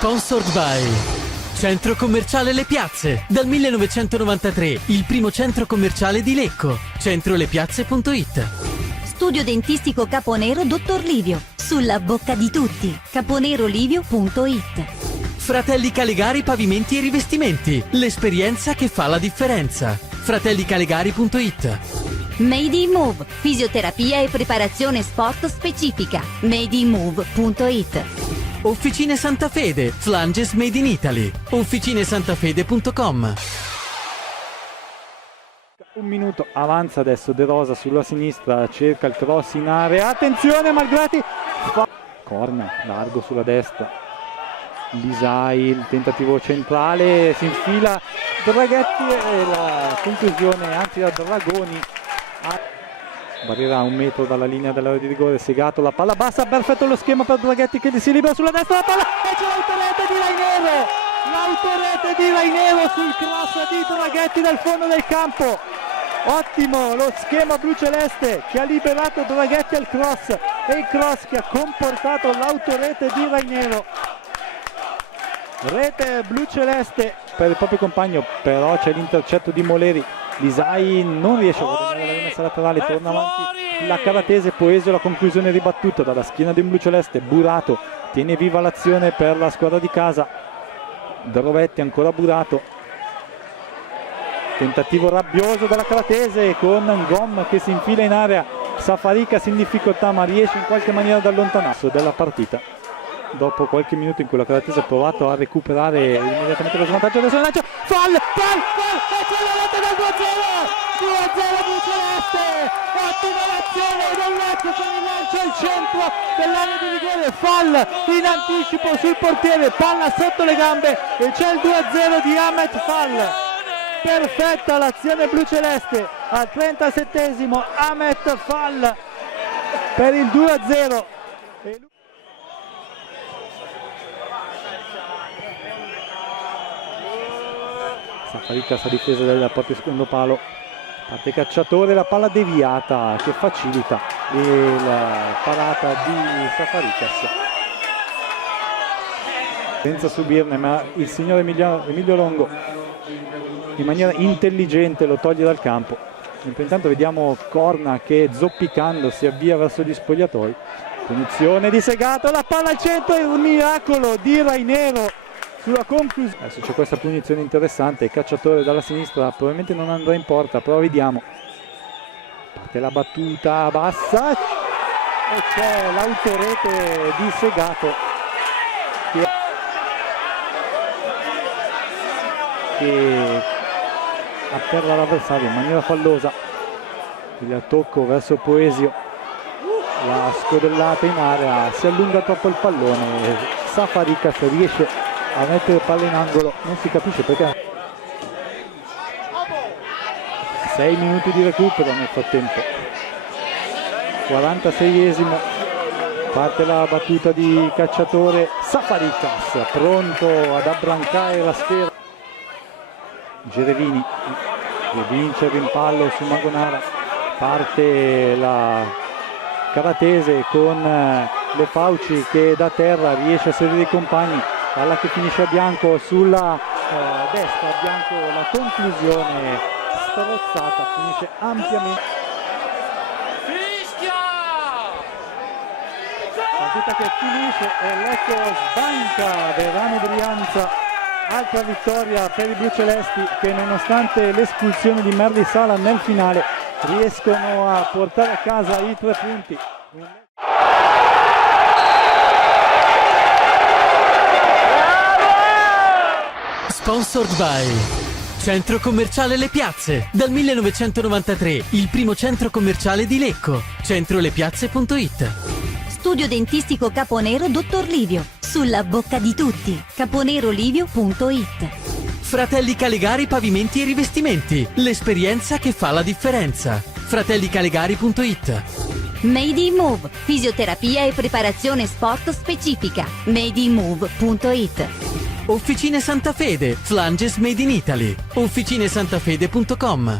Sponsored by Centro Commerciale Le Piazze. Dal 1993 il primo centro commerciale di Lecco. Centrolepiazze.it. Studio dentistico Caponero Dottor Livio. Sulla bocca di tutti. caponerolivio.it. Fratelli Calegari Pavimenti e Rivestimenti. L'esperienza che fa la differenza. fratellicalegari.it. Made in Move. Fisioterapia e preparazione sport specifica. madeinmove.it. Officine Santa Fede. Flanges made in Italy. officinesantafede.com. Un minuto, avanza adesso De Rosa sulla sinistra, cerca il cross in area, attenzione Malgrati, corner, largo sulla destra, Lisai, il tentativo centrale, si infila Draghetti e la conclusione anzi da Dragoni, barriera a 1 metro dalla linea dell'area di rigore, Segato, la palla bassa, perfetto lo schema per Draghetti che si libera sulla destra, la palla e c'è l'autorete di Rainero, l'autorete di Rainero sul cross di Draghetti dal fondo del campo. Ottimo lo schema blu-celeste che ha liberato Draghetti al cross e il cross che ha comportato l'autorete di Rainero. Rete blu-celeste per il proprio compagno, però c'è l'intercetto di Moleri. Lisai non riesce a guadagnare la rimessa laterale, torna avanti la Caratese, Poesio, la conclusione ribattuta dalla schiena di un blu-celeste. Burato tiene viva l'azione per la squadra di casa. Drovetti ancora Burato. Tentativo rabbioso dalla Caratese con Ngom che si infila in area, Safaricas in difficoltà ma riesce in qualche maniera ad allontanarsi dalla partita. Dopo qualche minuto in cui la Caratese ha provato a recuperare immediatamente lo svantaggio, adesso il lancio, fall, e c'è la rete del 2-0, 2-0 blu-celeste, ottima l'azione del Lecco con il lancio al centro dell'area di rigore, fall in anticipo sul portiere, palla sotto le gambe e c'è il 2-0 di Ahmed Fall. Perfetta l'azione blu-celeste al 37esimo, Ahmed Fall per il 2-0. Safaricas a difesa del proprio secondo palo, parte Cacciatore, la palla deviata che facilita la parata di Safaricas senza subirne, ma il signor Emilio Longo in maniera intelligente lo toglie dal campo. Intanto vediamo Corna che zoppicando si avvia verso gli spogliatoi, punizione di Segato, la palla al centro e un miracolo di Rainero sulla conclusione. Adesso c'è questa punizione interessante, il Cacciatore dalla sinistra probabilmente non andrà in porta, però vediamo, parte la battuta bassa e c'è l'autorete di Segato che atterra l'avversario in maniera fallosa. Il tocco verso Poesio, la scodellata in area, si allunga troppo il pallone, Safaricas riesce a mettere il palla in angolo, non si capisce perché. 6 minuti di recupero nel frattempo, 46esimo, parte la battuta di Cacciatore, Safaricas pronto ad abbrancare la sfera. Gerevini che vince il rimpallo su Magonara, parte la Caratese con Le Fauci che da terra riesce a servire i compagni, palla che finisce a Bianco sulla destra, a Bianco la conclusione strozzata, finisce ampiamente. Partita che finisce e Lecco sbanca Verano Brianza. Altra vittoria per i blucelesti che nonostante l'espulsione di Merli Sala nel finale riescono a portare a casa i 3 punti. Sponsored by Centro Commerciale Le Piazze. Dal 1993 il primo centro commerciale di Lecco. Centrolepiazze.it. Studio dentistico Caponero Dottor Livio. Sulla bocca di tutti. caponerolivio.it. Fratelli Calegari Pavimenti e Rivestimenti. L'esperienza che fa la differenza. fratellicalegari.it. Made in Move. Fisioterapia e preparazione sport specifica. madeinmove.it. Officine Santa Fede. Flanges made in Italy. officinesantafede.com.